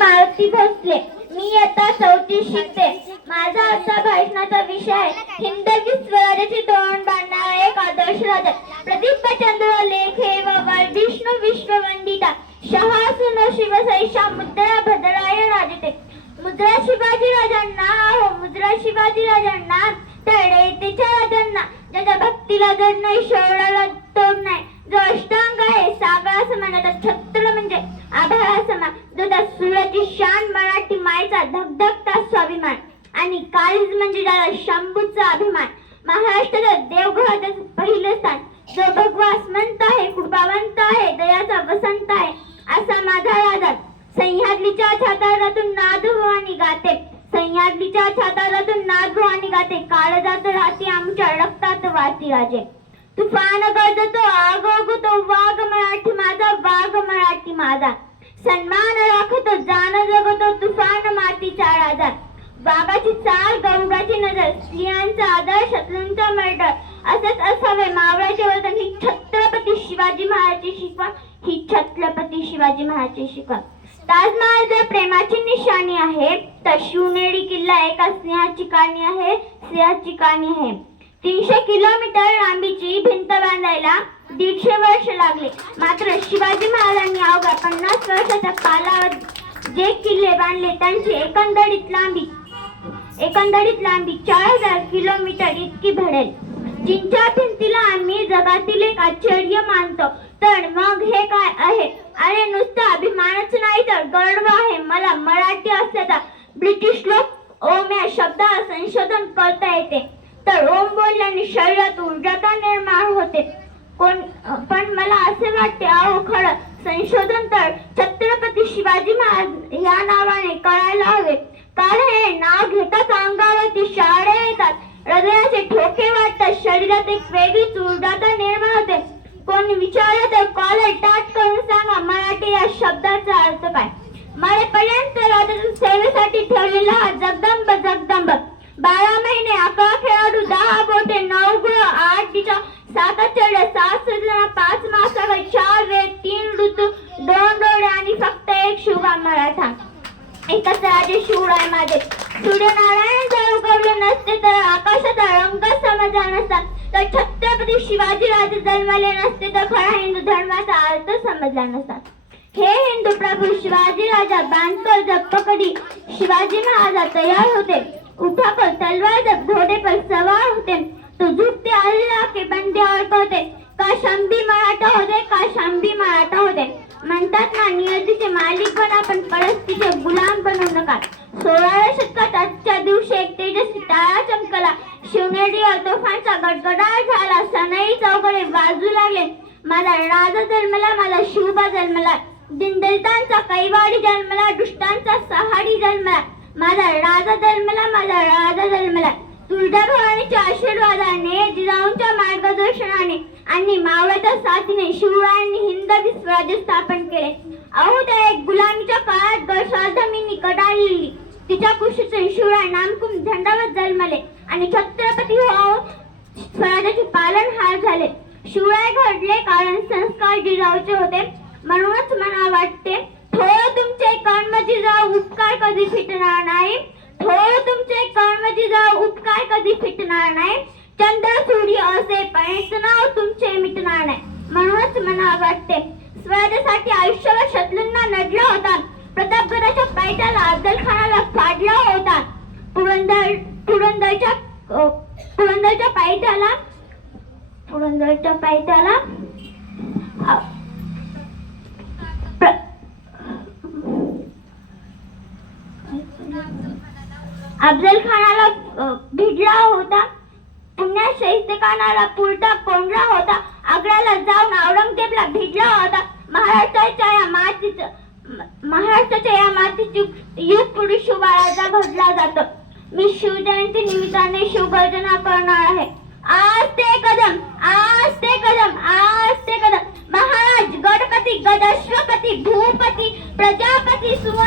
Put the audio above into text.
मारुती भोसले. मी आता 4थी शिकते. माझा आजचा भाषणाचा विषय आहे हिंदवी स्वराज्याची तोरण बांधणारा एक आदर्श राजा. प्रदीपचंद्र लेखे व विष्णू विश्ववंदिता शहासुनो शिवसैषा मुद्रा भद्राय राजते. मुद्रा शिवाजी राजांना मुद्रा शिवाजी राजांना तडे त्याच्या राजांना ज्याच्या भक्तीला जड नाही शौर्याला तोड नाही. जो अष्टांग आहे सागरा समान छत्र म्हणजे आभाळा समान. जो त्या सूर्याची शान मराठी मायेचा धगधगता स्वाभिमान आणि काळीज म्हणजे ज्याला शंभूचा अभिमान. महाराष्ट्राच्या देवघराचं पहिलं स्थान. जो भगवा स्मंत आहे कृपावंत आहे दयाचा वसंत आहे असा माझा राजा. सह्याद्रीच्या छातारातून नादभवानी गाते. सह्याद्रीच्या छातारातून नादभवानी गाते. काळजात राहते आमच्या रक्तात वाहती राजे. तुफान गरजतो आग ओघतो वाघ मराठी माझा वाघ मराठी माझा. सन्मान राखतो जाण जगतो तुफान मातीचा राजा. वाघाची चाल गरुडाची नजर स्त्रियांचा आदर शत्रूंचा मर्डर असंच असावे मावळ्याचे वर्तन. ही छत्रपती शिवाजी महाराजांची शिकवण. ही छत्रपती शिवाजी महाराजांची शिकवण. ताजमहाल जर प्रेमाची निशाणी आहे तर शिवनेरी किल्ला एका स्नेहाची कहाणी आहे. स्नेहाची कहाणी आहे. 300 किलोमीटर लांबीची भिंत बांधायला 150 वर्ष लागले. मात्र शिवाजी महाराजांनी अवघ्या 50 वर्षाच्या कालावधीत जे किल्ले बांधले त्यांची एकंदरीत लांबी 4000 किलोमीटर इतकी भरेल. चीनच्या भिंतीला आम्ही जगातील एक आश्चर्य मानतो तर मग हे काय आहे? अरे नुसता अभिमानच नाही तर गर्व आहे मला मराठी असल्याचा. ब्रिटिश लोक ओम या शब्दावर संशोधन करता येते तर ओम बोलल्याने शरीरात ऊर्जा निर्माण होते. पण मला असे वाटते अहो खरं संशोधन तर छत्रपती शिवाजी महाराज या नावाने करायला हवे. कारण हे नाव घेताच अंगावरती शाळे येतात. हृदयाचे ठोके वाटतात. शरीरात एक वेगळीच ऊर्जा निर्माण होते. कोणी विचारलं तर कॉलर टाट करून सांगा मराठी या शब्दाचा अर्थ काय. मरेपर्यंत राजाच्या सेवेसाठी ठेवलेला हा जगदंब जगदंब. 12 महिने 11 खेळाडू 10 बोटे 9 ग्रह 8 दिशा 7 आश्चर्य 7 सृजना 5 महासागर 4 वेद 3 ऋतू 2 डोळे आणि फक्त एक शिवबा मराठा. एकच राजे शिवराय माझे. सूर्यनारायण जर उगवले नसते तर आकाशाचा रंग समजला नसता. तर छत्रपती शिवाजी राजे जन्मले नसते तर खरा हिंदू धर्माचा अर्थ समजला नसता. हे हिंदू प्रभू शिवाजी राजा बांधकर जब पकडी शिवाजी महाराज तैयार होते. उठाकर तलवार जब घोड़े पर सवार होते तो झुकते अल्लाह के बंदे और कहते काश हम भी मराठा होते काश हम भी मराठा होते. म्हणतात ना नियतीचे मालिक बना पण परिस्थितीचे गुलाम बनू नका. 16व्या शतकात आजच्या दिवशी एक तेजस्वी तारा चमकला. शिवनेरीवर तोफांचा गडगडाट झाला. सनई चौकडे वाजू लागले. माझा राजा जन्मला माझा शिवबा जन्मला. दिनदलितांचा कैवारी जन्मला. दुष्टांचा सहारी जन्मला. माझा राजा जन्मला माझा राजा जन्मला. तुळजाभवानीच्या आशीर्वादाने जिजाऊंच्या मार्गदर्शनाने आणि मावळ्याच्या साथीने शिवरायांनी हिंदवी स्वराज्य स्थापन केले. अहो त्या एक गुलामीच्या काळात गडसाधमींनी कडाळली. तिच्या कुशीतून शिवराय नामकुम झंडावर जन्मले आणि छत्रपती होऊन स्वराज्याचे पालनहार झाले. शिवराय घडले कारण संस्कार जिजाऊचे होते. म्हणूनच मला वाटते थोर तुमचे कर्म जिजाऊ उपकार कधी फिटणार नाही. थोर तुमचे कर्म जिजाऊ उपकार कधी फिटणार नाही. चंद्र सूर्य असे पण नाव तुमचे मिटणार नाही. म्हणूनच मला वाटते स्वराज्यासाठी आयुष्याला शत्रूंना नडला होता. प्रतापगडाच्या पायथ्याला अफजल खानाला फाडला होता. पुरंदरच्या पायथ्याला अफजल खानाला भिडला होता. पुण्यात शाहिस्तेखानाला पुरता कोंडला होता. आग्र्याला जाऊन औरंगजेबला भिडला होता. महाराष्ट्राच्या या मातीची युग पुरुष शिवबा राजा घडला जातो. मी शिवजयंती निमित्ताने शिवगर्जना करणार आहे. आज ते कदम महाराज गणपती गजश्वपती भूपती प्रजापती सुव